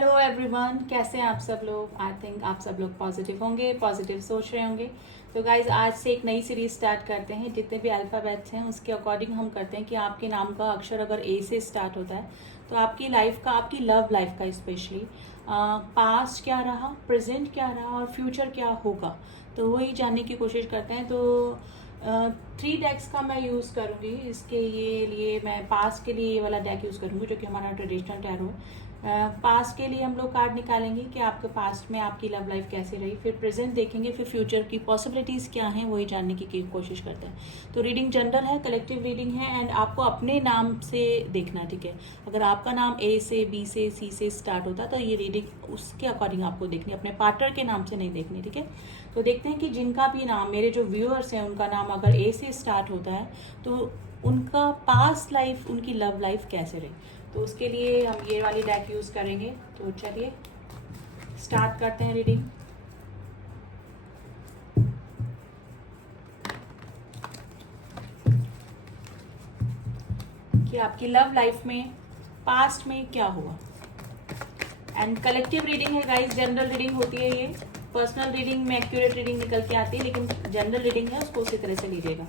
Hello everyone, कैसे हैं आप सब लोग। आई थिंक आप सब लोग पॉजिटिव होंगे, पॉजिटिव सोच रहे होंगे। तो गाइज आज से एक नई सीरीज स्टार्ट करते हैं। जितने भी अल्फ़ाबेट्स हैं उसके अकॉर्डिंग हम करते हैं कि आपके नाम का अक्षर अगर ए से स्टार्ट होता है तो आपकी लाइफ का, आपकी लव लाइफ का स्पेशली पास्ट क्या रहा, प्रेजेंट क्या रहा और फ्यूचर क्या होगा, तो वही जानने की कोशिश करते हैं। तो 3 डेक्स का मैं यूज़ करूँगी। इसके ये लिए मैं पास्ट के लिए ये वाला डेक यूज़ करूँगी जो कि हमारा ट्रेडिशनल टैरो है। पास्ट के लिए हम लोग कार्ड निकालेंगे कि आपके पास्ट में आपकी लव लाइफ कैसी रही, फिर प्रेजेंट देखेंगे, फिर फ्यूचर की पॉसिबिलिटीज़ क्या हैं वही जानने की कोशिश करते हैं। तो रीडिंग जनरल है, कलेक्टिव रीडिंग है एंड आपको अपने नाम से देखना, ठीक है। अगर आपका नाम ए से, बी से, सी से स्टार्ट होता है तो ये रीडिंग उसके अकॉर्डिंग आपको देखनी, अपने पार्टनर के नाम से नहीं देखनी, ठीक है। तो देखते हैं कि जिनका भी नाम, मेरे जो व्यूअर्स हैं उनका नाम अगर ए से स्टार्ट होता है तो उनका पास्ट लाइफ, उनकी लव लाइफ कैसे रही। तो उसके लिए हम ये वाली डेक यूज़ करेंगे। तो चलिए स्टार्ट करते हैं रीडिंग। कि आपकी लव लाइफ में पास्ट में क्या हुआ। एंड कलेक्टिव रीडिंग है गाइस, जनरल रीडिंग होती है ये। पर्सनल रीडिंग में एक्यूरेट रीडिंग निकल के आती है, लेकिन जनरल रीडिंग है उसको उसी तरह से लीजिएगा।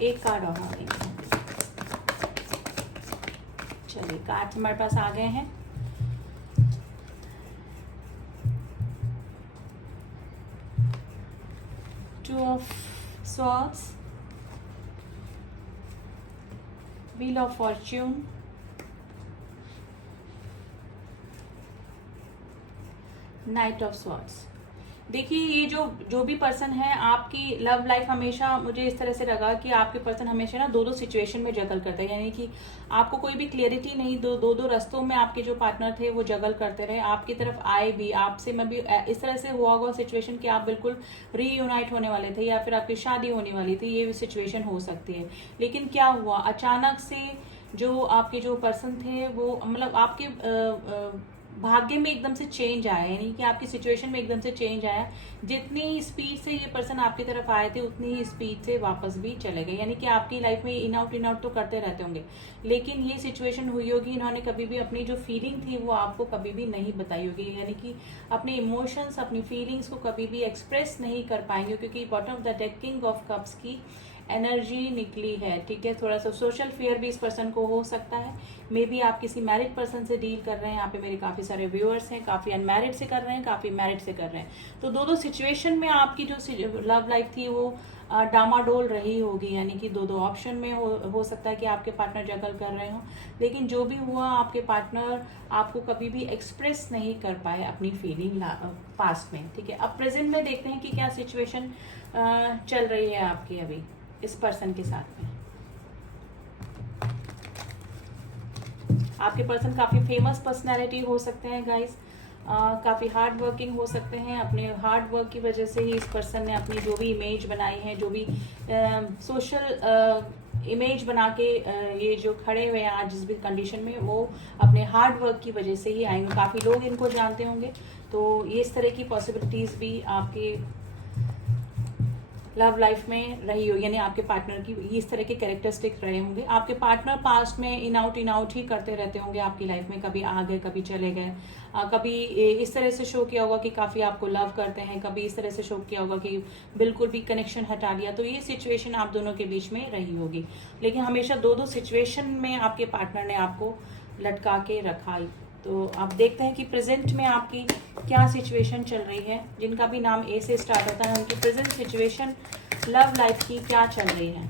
एक कार्ड और आ गई। चलिए कार्ड हमारे पास आ गए हैं। Two of swords, wheel of Fortune, night of swords. देखिए ये जो भी पर्सन है, आपकी लव लाइफ हमेशा मुझे इस तरह से लगा कि आपके पर्सन हमेशा ना दो सिचुएशन में जगल करते हैं, यानी कि आपको कोई भी क्लियरिटी नहीं, दो रास्तों में आपके जो पार्टनर थे वो जगल करते रहे। आपकी तरफ आए भी, आपसे मैं भी इस तरह से हुआ होगा सिचुएशन कि आप बिल्कुल रीयूनाइट होने वाले थे या फिर आपकी शादी होने वाली थी, ये भी सिचुएशन हो सकती है। लेकिन क्या हुआ, अचानक से जो आपके जो पर्सन थे वो मतलब आपके भाग्य में एकदम से चेंज आया, यानी कि आपकी सिचुएशन में एकदम से चेंज आया। जितनी स्पीड से ये पर्सन आपकी तरफ आए थे उतनी ही स्पीड से वापस भी चले गए, यानी कि आपकी लाइफ में इन आउट तो करते रहते होंगे, लेकिन ये सिचुएशन हुई होगी, इन्होंने कभी भी अपनी जो फीलिंग थी वो आपको कभी भी नहीं बताई होगी, यानी कि अपने इमोशंस, अपनी फीलिंग्स को कभी भी एक्सप्रेस नहीं कर पाएंगे, क्योंकि bottom of the deck king of cups की एनर्जी निकली है, ठीक है। थोड़ा सा सोशल फियर भी इस पर्सन को हो सकता है। मे बी आप किसी मैरिड पर्सन से डील कर रहे हैं। यहाँ पे मेरे काफ़ी सारे व्यूअर्स हैं, काफ़ी अनमैरिड से कर रहे हैं, काफ़ी मैरिड से कर रहे हैं। तो दो सिचुएशन में आपकी जो लव लाइफ थी वो डामाडोल रही होगी, यानी कि दो ऑप्शन में हो सकता है कि आपके पार्टनर जगल कर रहे हों। लेकिन जो भी हुआ, आपके पार्टनर आपको कभी भी एक्सप्रेस नहीं कर पाए अपनी फीलिंग पास्ट में, ठीक है। अब प्रेजेंट में देखते हैं कि क्या सिचुएशन चल रही है आपकी अभी इस पर्सन के साथ में। आपके पर्सन काफ़ी फेमस पर्सनैलिटी हो सकते हैं गाइस, काफ़ी हार्ड वर्किंग हो सकते हैं। अपने हार्ड वर्क की वजह से ही इस पर्सन ने अपनी जो भी इमेज बनाई है, जो भी सोशल इमेज बना के ये जो खड़े हुए हैं आज जिस भी कंडीशन में, वो अपने हार्ड वर्क की वजह से ही आएंगे। काफ़ी लोग इनको जानते होंगे, तो ये इस तरह की पॉसिबिलिटीज़ भी आपके लव लाइफ में रही हो, यानी आपके पार्टनर की इस तरह के कैरेक्टरिस्टिक रहे होंगे। आपके पार्टनर पास्ट में इन आउट ही करते रहते होंगे आपकी लाइफ में, कभी आ गए, कभी चले गए। कभी इस तरह से शो किया होगा कि काफ़ी आपको लव करते हैं, कभी इस तरह से शो किया होगा कि बिल्कुल भी कनेक्शन हटा लिया। तो ये सिचुएशन आप दोनों के बीच में रही होगी, लेकिन हमेशा दो सिचुएशन में आपके पार्टनर ने आपको लटका के रखा। तो आप देखते हैं कि प्रेजेंट में आपकी क्या सिचुएशन चल रही है। जिनका भी नाम ए से स्टार्ट होता है उनकी प्रेजेंट सिचुएशन लव लाइफ की क्या चल रही है।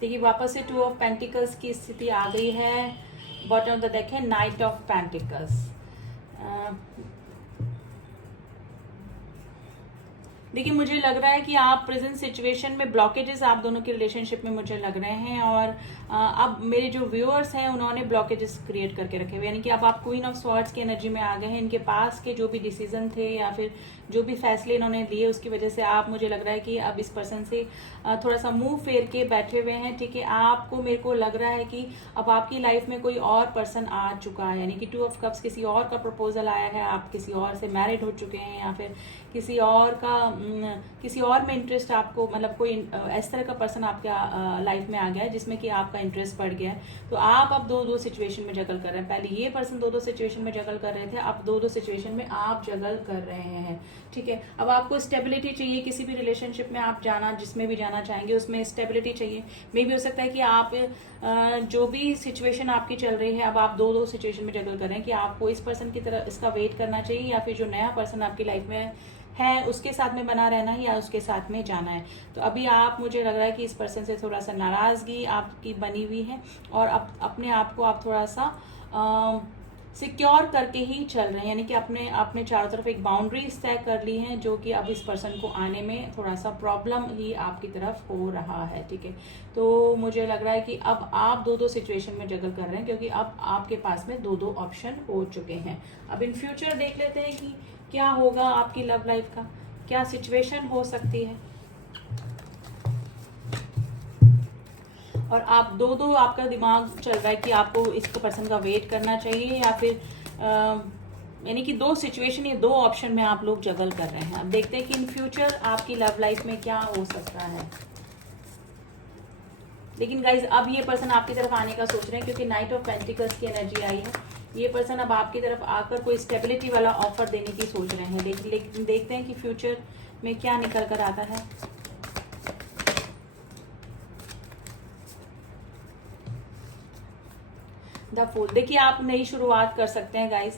देखिए वापस से 2 ऑफ पेंटिकल्स की स्थिति आ गई है। बॉटम ऑफ द डेक है नाइट ऑफ पेंटिकल्स। देखिए मुझे लग रहा है कि आप प्रेजेंट सिचुएशन में ब्लॉकेजेस आप दोनों के रिलेशनशिप में मुझे लग रहे हैं, और अब मेरे जो व्यूअर्स हैं उन्होंने ब्लॉकेजेस क्रिएट करके रखे हुए, यानी कि अब आप क्वीन ऑफ स्वॉर्ड्स की एनर्जी में आ गए हैं। इनके पास के जो भी डिसीजन थे या फिर जो भी फैसले इन्होंने लिए उसकी वजह से आप, मुझे लग रहा है कि अब इस पर्सन से थोड़ा सा मुंह फेर के बैठे हुए हैं, ठीक है। आपको, मेरे को लग रहा है कि अब आपकी लाइफ में कोई और पर्सन आ चुका है, यानी कि 2 ऑफ कप्स, किसी और का प्रपोजल आया है, आप किसी और से मैरिड हो चुके हैं, या फिर किसी और में इंटरेस्ट आपको, मतलब कोई इस तरह का पर्सन आपके लाइफ में आ गया है जिसमें कि आपका इंटरेस्ट बढ़ गया है। तो आप अब दो सिचुएशन में जगल कर रहे हैं। पहले ये पर्सन दो सिचुएशन में जगल कर रहे थे, अब दो सिचुएशन में आप जगल कर रहे हैं, ठीक है। अब आपको स्टेबिलिटी चाहिए, किसी भी रिलेशनशिप में आप जाना, जिसमें भी जाना चाहेंगे उसमें स्टेबिलिटी चाहिए। मे भी हो सकता है कि आप जो भी सिचुएशन आपकी चल रही है, अब आप दो सिचुएशन में जगल कर रहे हैं कि आपको इस पर्सन की तरह इसका वेट करना चाहिए, या फिर जो नया पर्सन आपकी लाइफ में है उसके साथ में बना रहना है, या उसके साथ में जाना है। तो अभी आप, मुझे लग रहा है कि इस पर्सन से थोड़ा सा नाराजगी आपकी बनी हुई है, और अब अपने आप को आप थोड़ा सा सिक्योर करके ही चल रहे हैं, यानी कि आपने चारों तरफ एक बाउंड्रीज तय कर ली हैं, जो कि अब इस पर्सन को आने में थोड़ा सा प्रॉब्लम ही आपकी तरफ हो रहा है, ठीक है। तो मुझे लग रहा है कि अब आप दो सिचुएशन में जगल कर रहे हैं, क्योंकि अब आपके पास में दो ऑप्शन हो चुके हैं। अब इन फ्यूचर देख लेते हैं कि क्या होगा आपकी लव लाइफ का, क्या सिचुएशन हो सकती है। और आप दो आपका दिमाग चल रहा है कि आपको इसको पर्सन का वेट करना चाहिए, या फिर यानी कि दो सिचुएशन या दो ऑप्शन में आप लोग जगल कर रहे हैं। अब देखते हैं कि इन फ्यूचर आपकी लव लाइफ में क्या हो सकता है। लेकिन गाइज अब ये पर्सन आपकी तरफ आने का सोच रहे हैं, क्योंकि नाइट ऑफ पेंटिकल्स की एनर्जी आई है। ये पर्सन अब आपकी तरफ आकर कोई स्टेबिलिटी वाला ऑफर देने की सोच रहे हैं, लेकिन देखते हैं कि फ्यूचर में क्या निकल कर आता है। द फूल, देखिए आप नई शुरुआत कर सकते हैं गाइस।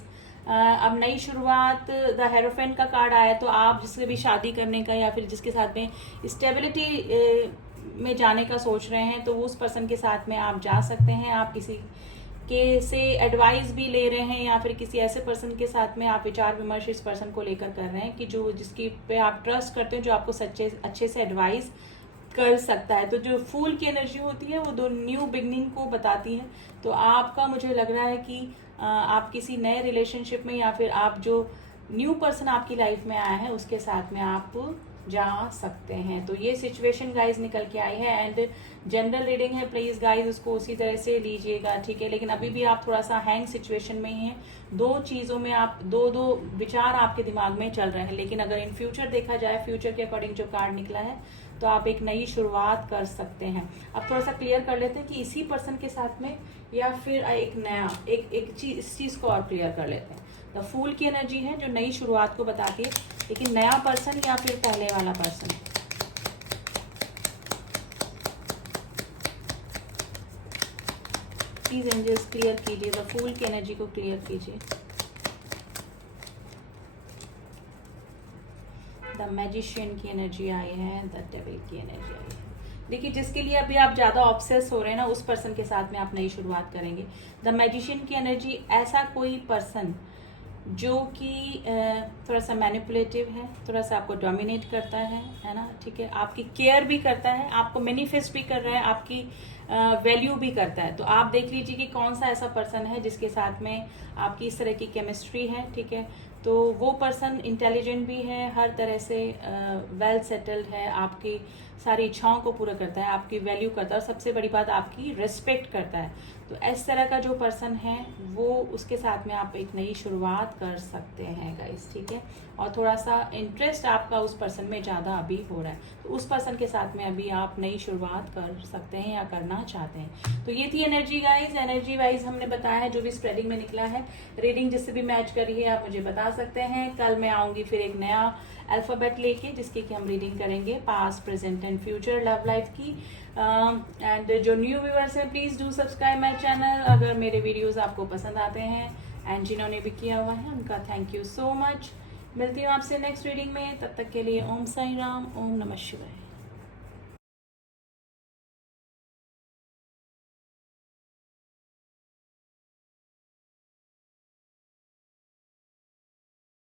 अब नई शुरुआत, द हेरोफेंट का कार्ड आया, तो आप जिससे भी शादी करने का या फिर जिसके साथ में स्टेबिलिटी में जाने का सोच रहे हैं, तो उस पर्सन के साथ में आप जा सकते हैं। आप किसी के से एडवाइस भी ले रहे हैं, या फिर किसी ऐसे पर्सन के साथ में आप विचार विमर्श इस पर्सन को लेकर कर रहे हैं कि जिसकी पे आप ट्रस्ट करते हैं, जो आपको अच्छे से एडवाइस कर सकता है। तो जो फूल की एनर्जी होती है वो दो न्यू बिगनिंग को बताती है। तो आपका, मुझे लग रहा है कि आप किसी नए रिलेशनशिप में, या फिर आप जो न्यू पर्सन आपकी लाइफ में आया है उसके साथ में आप जा सकते हैं। तो ये सिचुएशन गाइज निकल के आई है, एंड जनरल रीडिंग है, प्लीज गाइज उसको उसी तरह से लीजिएगा, ठीक है। लेकिन अभी भी आप थोड़ा सा हैंग सिचुएशन में ही हैं, दो चीजों में आप दो विचार आपके दिमाग में चल रहे हैं। लेकिन अगर इन फ्यूचर देखा जाए, फ्यूचर के अकॉर्डिंग जो कार्ड निकला है, तो आप एक नई शुरुआत कर सकते हैं। अब थोड़ा सा क्लियर कर लेते हैं कि इसी पर्सन के साथ में, या फिर एक नया एक चीज, इस चीज को और क्लियर कर लेते हैं। द फूल की एनर्जी है जो नई शुरुआत को बताती है, लेकिन नया पर्सन या फिर पहले वाला पर्सन। प्लीज एंजल्स क्लियर कीजिए, द फूल की एनर्जी को क्लियर कीजिए। द मैजिशियन की एनर्जी आई है, द डेविल की एनर्जी आई है। देखिए जिसके लिए अभी आप ज्यादा ऑब्सेस हो रहे हैं ना, उस पर्सन के साथ में आप नई शुरुआत करेंगे। द मैजिशियन की एनर्जी, ऐसा कोई पर्सन जो कि थोड़ा सा मैनिपुलेटिव है, थोड़ा सा आपको डोमिनेट करता है ना, ठीक है। आपकी केयर भी करता है, आपको मैनिफेस्ट भी कर रहा है, आपकी वैल्यू भी करता है। तो आप देख लीजिए कि कौन सा ऐसा पर्सन है जिसके साथ में आपकी इस तरह की केमिस्ट्री है, ठीक है। तो वो पर्सन इंटेलिजेंट भी है, हर तरह से वेल सेटल्ड है, आपकी सारी इच्छाओं को पूरा करता है, आपकी वैल्यू करता है, और सबसे बड़ी बात आपकी रिस्पेक्ट करता है। तो इस तरह का जो पर्सन है वो, उसके साथ में आप एक नई शुरुआत कर सकते हैं गाइस, ठीक है। और थोड़ा सा इंटरेस्ट आपका उस पर्सन में ज़्यादा अभी हो रहा है, तो उस पर्सन के साथ में अभी आप नई शुरुआत कर सकते हैं या करना चाहते हैं। तो ये थी एनर्जी गाइस। एनर्जी वाइज हमने बताया है, जो भी स्प्रेडिंग में निकला है। रीडिंग जिससे भी मैच कर रही है आप मुझे बता सकते हैं। कल मैं आऊँगी फिर एक नया अल्फ़ाबेट लेके, जिसकी कि हम रीडिंग करेंगे past, present and future love life की। एंड जो न्यू व्यूअर्स हैं, please do subscribe my channel अगर मेरे वीडियोस आपको पसंद आते हैं, एंड जिन्होंने भी किया हुआ है उनका थैंक यू सो मच। मिलती हूँ आपसे नेक्स्ट रीडिंग में, तब तक के लिए ओम साई राम, ओम नमः शिवाय।